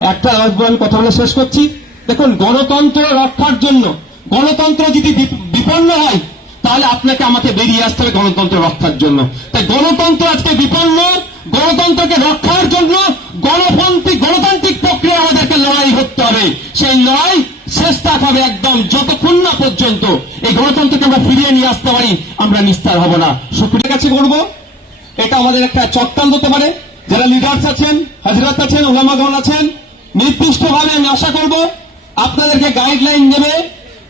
একটা আমি কথা বলে শেষ করছি। দেখুন, গণতন্ত্র রক্ষার জন্য গণতন্ত্র যদি বিপন্ন হয় তাহলে আপনাকে আমাকে বেরিয়ে আসতে হবে গণতন্ত্র রক্ষার জন্য। তাই গণতন্ত্র আজকে বিপন্ন, গণতন্ত্রকে রক্ষার জন্য গণতান্ত্রিক প্রক্রিয়া আমাদেরকে লড়াই করতে হবে। সেই লড়াই শেষ হবে একদম যতক্ষণ না পর্যন্ত এই গণতন্ত্রকে আমরা ফিরিয়ে নিয়ে আসতে পারি আমরা নিস্তার হব না। শুক্রিয়া কাছে করবো, এটা আমাদের একটা চক্রান্ত হতে পারে। যারা লিডার্স আছেন, হযরত আছেন, উলামাগণ আছেন, নির্দিষ্টভাবে আমি আশা করব আপনাদেরকে গাইডলাইন দেবে,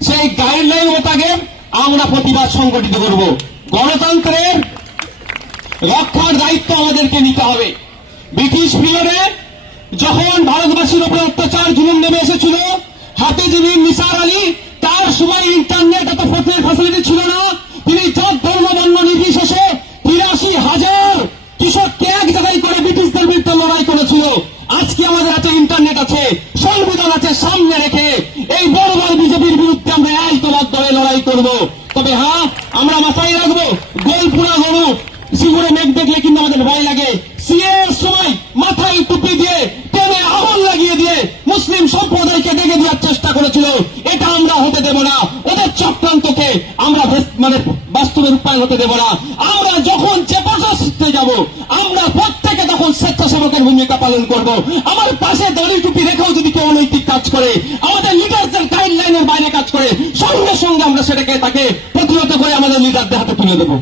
সেই গাইডলাইন মোতাবেক আমরা প্রতিবাদ সংগঠিত করব। গণতন্ত্রের রক্ষার দায়িত্ব আমাদেরকে নিতে হবে। ব্রিটিশ পিরিয়ডে যখন ভারতবাসীর উপর অত্যাচার জুলুম নেমে এসেছিল, হাফেজ নিসার আলী, তার সময় ইন্টারনেট এত ফ্যাসিলিটি ছিল না। তিনি জাত ধর্ম বর্ণ নির্বিশেষে ৮৩,০০০ কৃষককে এক জায়গায় করে ব্রিটিশদের বিরুদ্ধে লড়াই করেছিল। আজকে আমাদের কাছে ইন্টারনেট আছে, সংবিধান আছে, সামনে রেখে এই বড় বিজেপির বিরুদ্ধে আমরা ঐক্যবদ্ধ হয়ে লড়াই করব। তবে হ্যাঁ, আমরা মাথায় রাখবো, গোলপুরা গরু সিঙ্গুরে মেঘ দেখলে কিন্তু আমাদের ভয় লাগে। সিএ এর সময় মাথায় টুপি দিয়ে টেনে আগুন লাগিয়ে দিয়ে মুসলিম সম্প্রদায়কে ডেকে দেওয়ার চেষ্টা করেছিল। এটা আমরা হতে দেব না। ওদের চক্রান্তকে আমরা বাস্তবে রূপায়ণ হতে দেব না। আমরা যখন যে প্রশাসনে যাব, আমরা প্রত্যেকে তখন স্বেচ্ছাসেবকের ভূমিকা পালন করব। আমার পাশে দড়ি টুপি রেখেও যদি কেউ অনৈতিক কাজ করে, আমাদের লিডারদের গাইডলাইনের বাইরে কাজ করে, সঙ্গে সঙ্গে আমরা সেটাকে তাকে প্রতিহত করে আমাদের লিডারদের হাতে তুলে দেব।